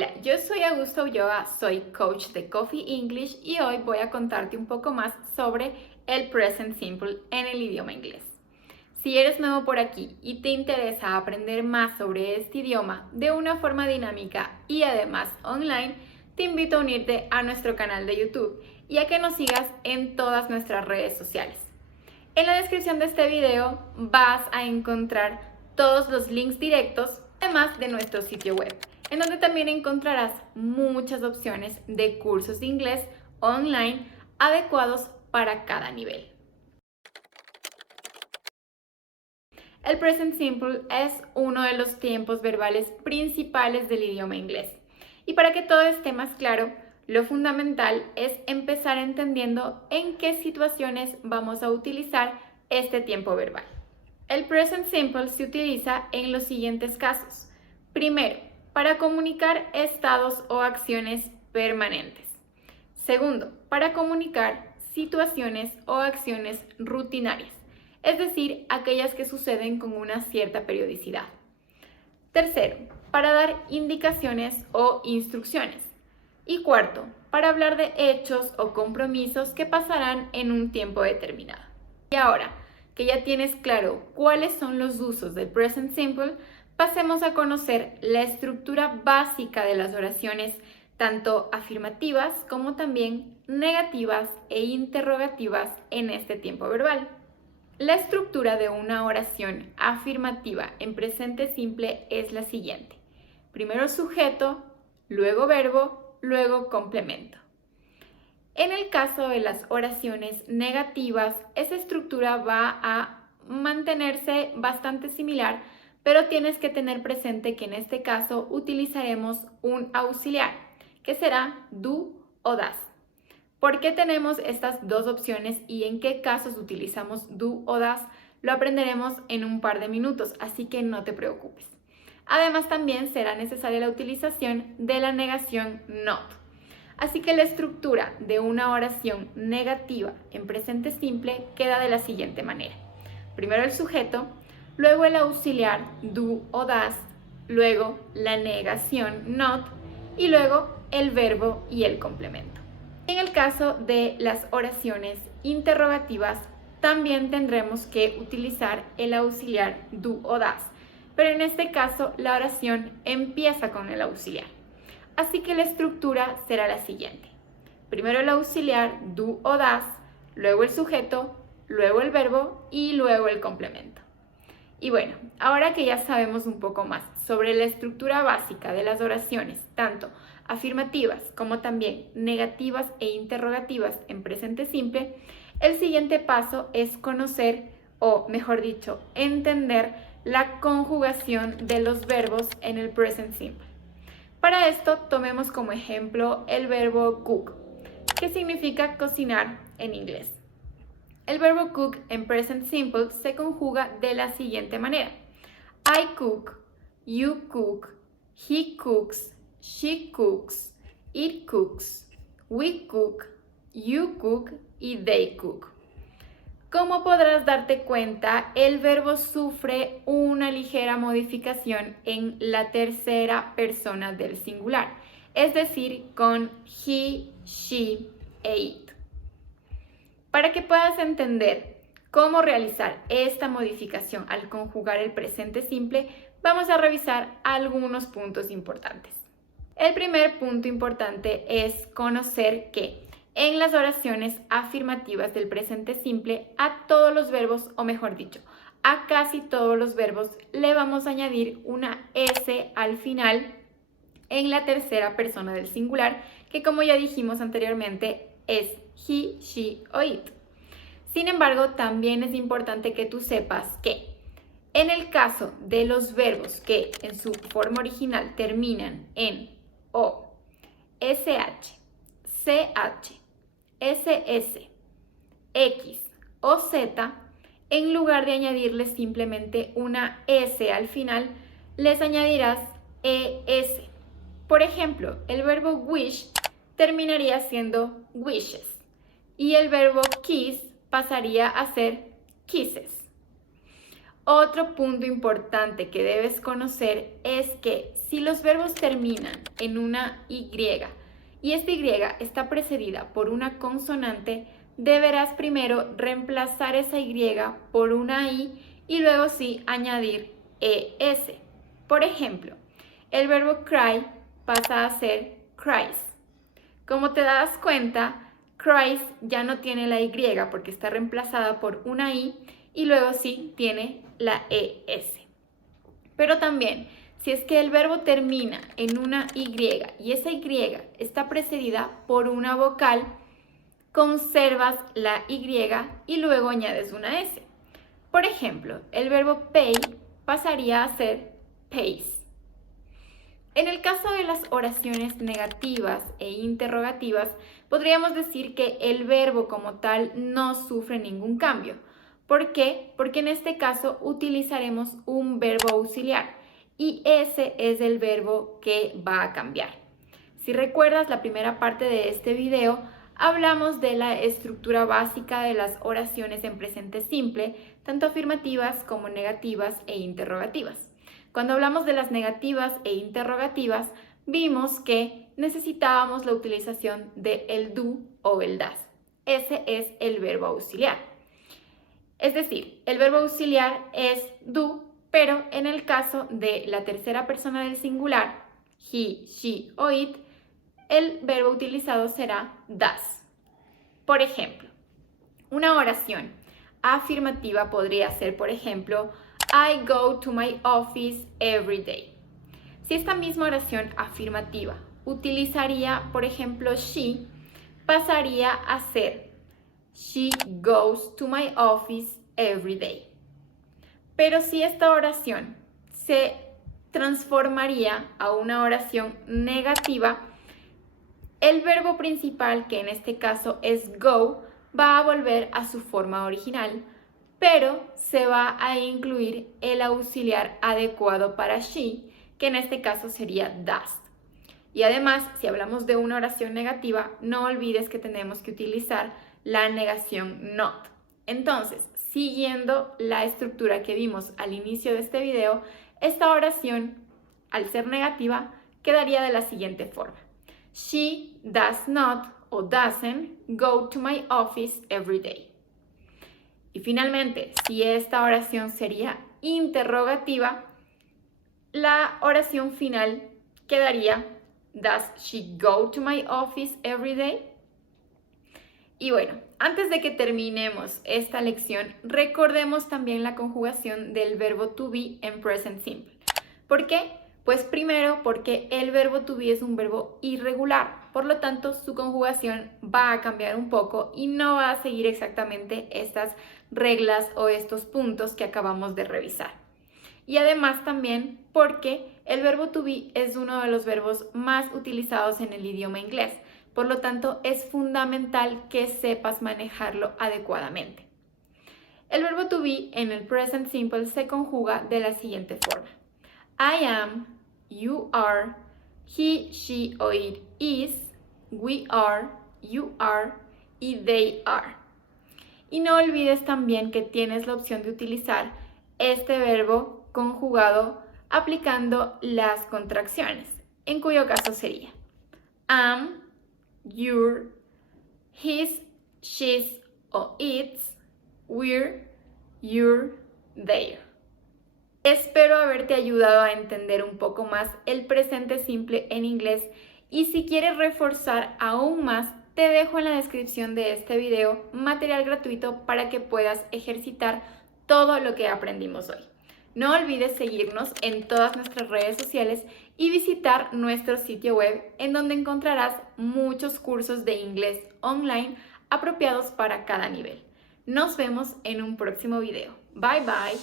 Hola, yo soy Augusta Ulloa, soy coach de Coffee English y hoy voy a contarte un poco más sobre el present simple en el idioma inglés. Si eres nuevo por aquí y te interesa aprender más sobre este idioma de una forma dinámica y además online, te invito a unirte a nuestro canal de YouTube y a que nos sigas en todas nuestras redes sociales. En la descripción de este video vas a encontrar todos los links directos, además de nuestro sitio web, en donde también encontrarás muchas opciones de cursos de inglés online adecuados para cada nivel. El present simple es uno de los tiempos verbales principales del idioma inglés. Y para que todo esté más claro, lo fundamental es empezar entendiendo en qué situaciones vamos a utilizar este tiempo verbal. El present simple se utiliza en los siguientes casos. Primero, para comunicar estados o acciones permanentes. Segundo, para comunicar situaciones o acciones rutinarias, es decir, aquellas que suceden con una cierta periodicidad. Tercero, para dar indicaciones o instrucciones. Y cuarto, para hablar de hechos o compromisos que pasarán en un tiempo determinado. Y ahora que ya tienes claro cuáles son los usos del present simple, pasemos a conocer la estructura básica de las oraciones, tanto afirmativas como también negativas e interrogativas en este tiempo verbal. La estructura de una oración afirmativa en presente simple es la siguiente. Primero sujeto, luego verbo, luego complemento. En el caso de las oraciones negativas, esa estructura va a mantenerse bastante similar, pero tienes que tener presente que en este caso utilizaremos un auxiliar, que será do o das. ¿Por qué tenemos estas dos opciones y en qué casos utilizamos do o das? Lo aprenderemos en un par de minutos, así que no te preocupes. Además, también será necesaria la utilización de la negación not. Así que la estructura de una oración negativa en presente simple queda de la siguiente manera. Primero el sujeto, luego el auxiliar do o das, luego la negación not y luego el verbo y el complemento. En el caso de las oraciones interrogativas, también tendremos que utilizar el auxiliar do o das, pero en este caso la oración empieza con el auxiliar. Así que la estructura será la siguiente. Primero el auxiliar do o das, luego el sujeto, luego el verbo y luego el complemento. Y bueno, ahora que ya sabemos un poco más sobre la estructura básica de las oraciones, tanto afirmativas como también negativas e interrogativas en presente simple, el siguiente paso es conocer, o mejor dicho, entender la conjugación de los verbos en el present simple. Para esto, tomemos como ejemplo el verbo cook, que significa cocinar en inglés. El verbo cook en present simple se conjuga de la siguiente manera. I cook, you cook, he cooks, she cooks, it cooks, we cook, you cook y they cook. Como podrás darte cuenta, el verbo sufre una ligera modificación en la tercera persona del singular, es decir, con he, she e it. Para que puedas entender cómo realizar esta modificación al conjugar el presente simple, vamos a revisar algunos puntos importantes. El primer punto importante es conocer que en las oraciones afirmativas del presente simple, a todos los verbos, o mejor dicho, a casi todos los verbos, le vamos a añadir una S al final en la tercera persona del singular, que como ya dijimos anteriormente, es he, she o it. Sin embargo, también es importante que tú sepas que en el caso de los verbos que en su forma original terminan en o, sh, ch, ss, x o z, en lugar de añadirles simplemente una s al final, les añadirás es. Por ejemplo, el verbo wish terminaría siendo wishes y el verbo kiss pasaría a ser kisses. Otro punto importante que debes conocer es que si los verbos terminan en una Y y esta Y está precedida por una consonante, deberás primero reemplazar esa Y por una I y luego sí añadir ES. Por ejemplo, el verbo cry pasa a ser cries. Como te das cuenta, cries ya no tiene la Y porque está reemplazada por una I y luego sí tiene la ES. Pero también, si es que el verbo termina en una Y y esa Y está precedida por una vocal, conservas la Y y luego añades una S. Por ejemplo, el verbo pay pasaría a ser pays. En el caso de las oraciones negativas e interrogativas, podríamos decir que el verbo como tal no sufre ningún cambio. ¿Por qué? Porque en este caso utilizaremos un verbo auxiliar y ese es el verbo que va a cambiar. Si recuerdas la primera parte de este video, hablamos de la estructura básica de las oraciones en presente simple, tanto afirmativas como negativas e interrogativas. Cuando hablamos de las negativas e interrogativas, vimos que necesitábamos la utilización de el do o el das. Ese es el verbo auxiliar. Es decir, el verbo auxiliar es do, pero en el caso de la tercera persona del singular, he, she o it, el verbo utilizado será das. Por ejemplo, una oración afirmativa podría ser, por ejemplo, I go to my office every day. Si esta misma oración afirmativa utilizaría, por ejemplo, she, pasaría a ser she goes to my office every day. Pero si esta oración se transformaría a una oración negativa, el verbo principal, que en este caso es go, va a volver a su forma original, pero se va a incluir el auxiliar adecuado para she, que en este caso sería does. Y además, si hablamos de una oración negativa, no olvides que tenemos que utilizar la negación not. Entonces, siguiendo la estructura que vimos al inicio de este video, esta oración, al ser negativa, quedaría de la siguiente forma. She does not o doesn't go to my office every day. Y finalmente, si esta oración sería interrogativa, la oración final quedaría Does she go to my office every day? Y bueno, antes de que terminemos esta lección, recordemos también la conjugación del verbo to be en present simple. ¿Por qué? Pues primero porque el verbo to be es un verbo irregular, por lo tanto su conjugación va a cambiar un poco y no va a seguir exactamente estas reglas o estos puntos que acabamos de revisar. Y además también porque el verbo to be es uno de los verbos más utilizados en el idioma inglés, por lo tanto es fundamental que sepas manejarlo adecuadamente. El verbo to be en el present simple se conjuga de la siguiente forma. I am, you are, he, she o it is, we are, you are y they are. Y no olvides también que tienes la opción de utilizar este verbo conjugado aplicando las contracciones, en cuyo caso sería am, your, his, she's o its, we're, your, their. Espero haberte ayudado a entender un poco más el presente simple en inglés y si quieres reforzar aún más, te dejo en la descripción de este video material gratuito para que puedas ejercitar todo lo que aprendimos hoy. No olvides seguirnos en todas nuestras redes sociales y visitar nuestro sitio web en donde encontrarás muchos cursos de inglés online apropiados para cada nivel. Nos vemos en un próximo video. Bye bye.